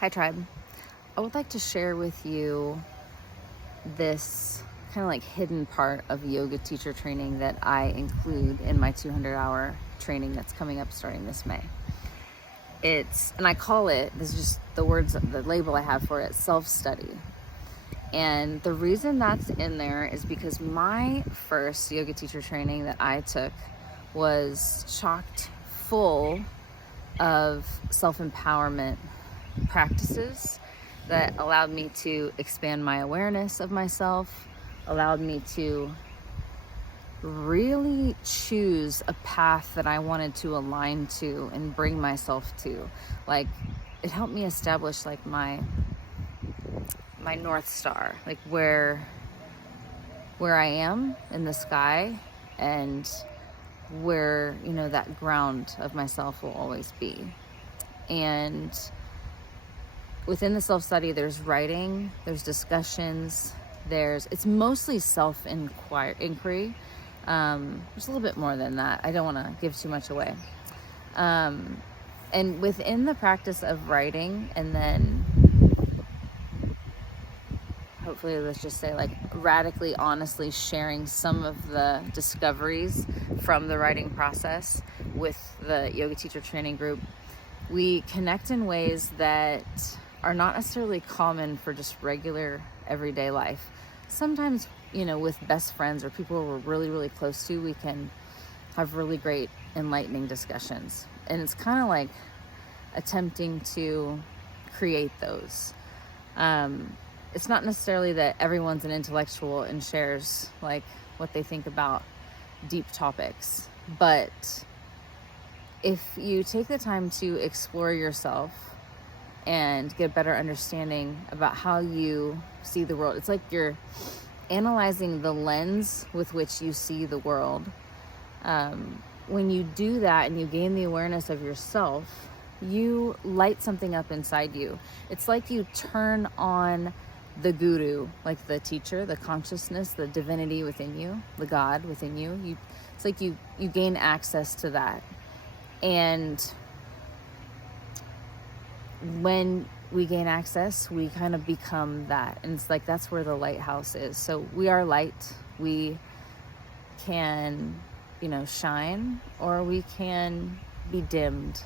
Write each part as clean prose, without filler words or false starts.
Hi, Tribe. I would like to share with you this kind of like hidden part of yoga teacher training that I include in my 200-hour training that's coming up starting this May. And I call it, this is just the label I have for it, self-study. And the reason that's in there is because my first yoga teacher training that I took was chocked full of self-empowerment practices that allowed me to expand my awareness of myself, allowed me to really choose a path that I wanted to align to and bring myself to. Like, it helped me establish like my North Star, like where I am in the sky, and where, that ground of myself will always be. And within the self-study, there's writing, there's discussions, it's mostly self-inquiry. There's a little bit more than that. I don't want to give too much away. And within the practice of writing, and then hopefully, let's just say, like, radically, honestly sharing some of the discoveries from the writing process with the yoga teacher training group, we connect in ways that are not necessarily common for just regular everyday life. Sometimes, with best friends or people we're really, really close to, we can have really great enlightening discussions. And it's kind of like attempting to create those. It's not necessarily that everyone's an intellectual and shares like what they think about deep topics, but if you take the time to explore yourself and get a better understanding about how you see the world, it's like you're analyzing the lens with which you see the world. When you do that and you gain the awareness of yourself, you light something up inside you. It's like you turn on the guru, like the teacher, the consciousness, the divinity within you, the God within you. It's like you gain access to that. And when we gain access, we kind of become that. And it's like, that's where the lighthouse is. So we are light. We can, shine, or we can be dimmed.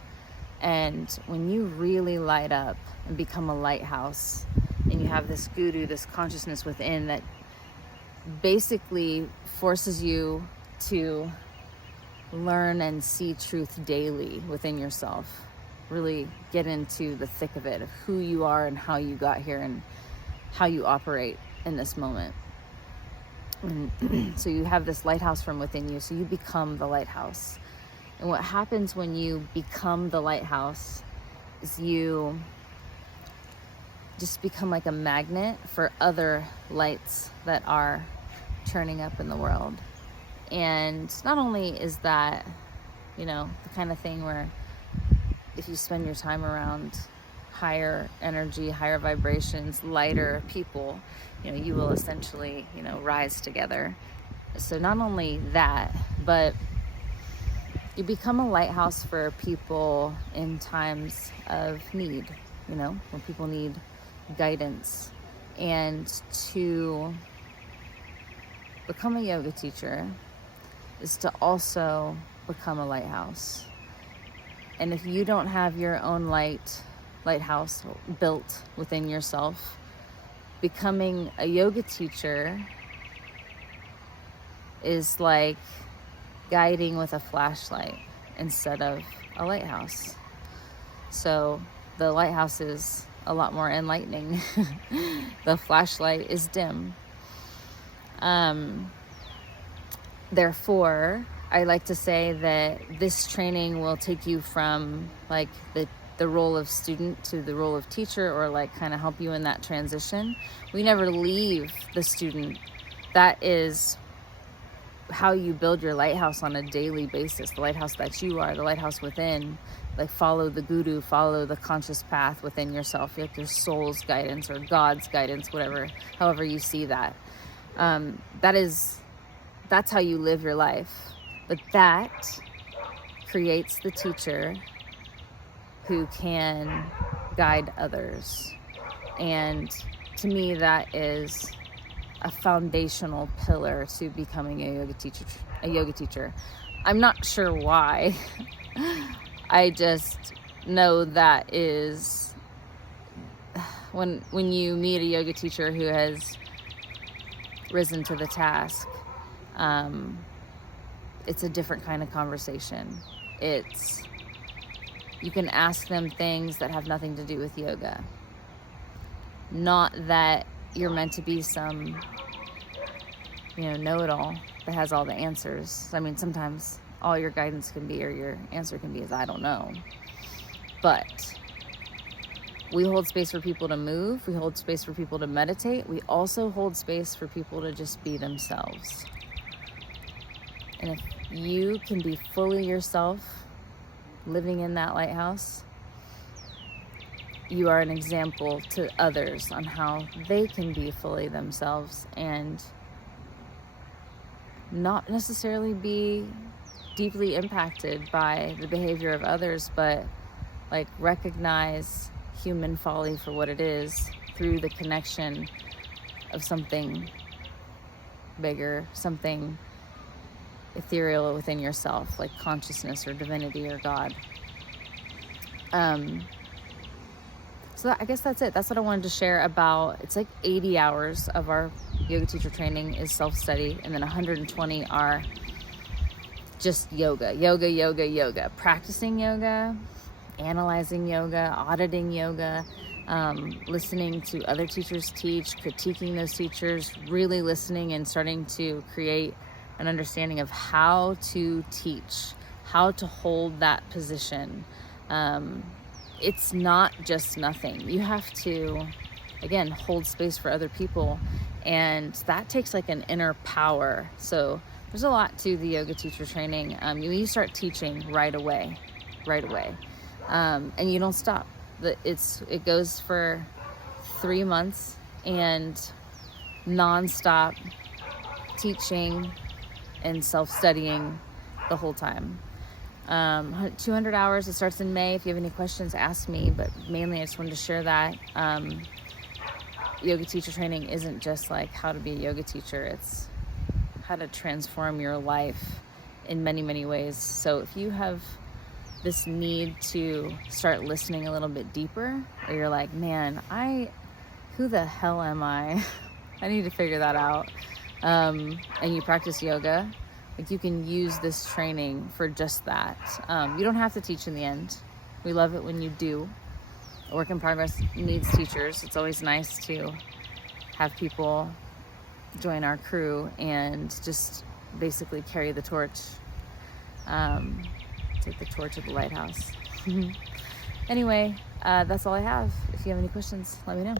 And when you really light up and become a lighthouse, and you have this guru, this consciousness within that basically forces you to learn and see truth daily within yourself, really get into the thick of it, of who you are and how you got here and how you operate in this moment. And so you have this lighthouse from within you, so you become the lighthouse. And what happens when you become the lighthouse is you just become like a magnet for other lights that are turning up in the world. And not only is that, the kind of thing where if you spend your time around higher energy, higher vibrations, lighter people, you will essentially, rise together. So not only that, but you become a lighthouse for people in times of need, when people need guidance. And to become a yoga teacher is to also become a lighthouse. And if you don't have your own lighthouse built within yourself, becoming a yoga teacher is like guiding with a flashlight instead of a lighthouse. So the lighthouse is a lot more enlightening. The flashlight is dim. Therefore, I like to say that this training will take you from like the role of student to the role of teacher, or like kind of help you in that transition. We never leave the student. That is how you build your lighthouse on a daily basis, the lighthouse that you are, the lighthouse within. Like, follow the guru, follow the conscious path within yourself, like your soul's guidance or God's guidance, however you see that. That's how you live your life. But that creates the teacher who can guide others. And to me, that is a foundational pillar to becoming a yoga teacher. I'm not sure why. I just know that is when you meet a yoga teacher who has risen to the task, it's a different kind of conversation. You can ask them things that have nothing to do with yoga. Not that you're meant to be some, know-it-all that has all the answers. I mean, sometimes all your guidance can be, or your answer can be, is I don't know. But we hold space for people to move. We hold space for people to meditate. We also hold space for people to just be themselves. And if you can be fully yourself, living in that lighthouse, you are an example to others on how they can be fully themselves and not necessarily be deeply impacted by the behavior of others, but like recognize human folly for what it is through the connection of something bigger, something ethereal within yourself, like consciousness or divinity or God. So I guess that's it. That's what I wanted to share about. It's like 80 hours of our yoga teacher training is self-study, and then 120 are just yoga, practicing yoga, analyzing yoga, auditing yoga, listening to other teachers teach, critiquing those teachers, really listening and starting to create an understanding of how to teach, how to hold that position. It's not just nothing. You have to, again, hold space for other people, and that takes like an inner power. So there's a lot to the yoga teacher training. You start teaching right away, and you don't stop. It goes for 3 months and nonstop teaching and self-studying the whole time. 200 hours. It starts in May. If you have any questions, ask me, but mainly I just wanted to share that yoga teacher training isn't just like how to be a yoga teacher. It's how to transform your life in many, many ways. So if you have this need to start listening a little bit deeper, or you're like, man, who the hell am I? I need to figure that out. And you practice yoga, like you can use this training for just that. You don't have to teach in the end. We love it when you do. A work in progress needs teachers. It's always nice to have people join our crew and just basically carry the torch. Take the torch of the lighthouse. Anyway, that's all I have. If you have any questions, let me know.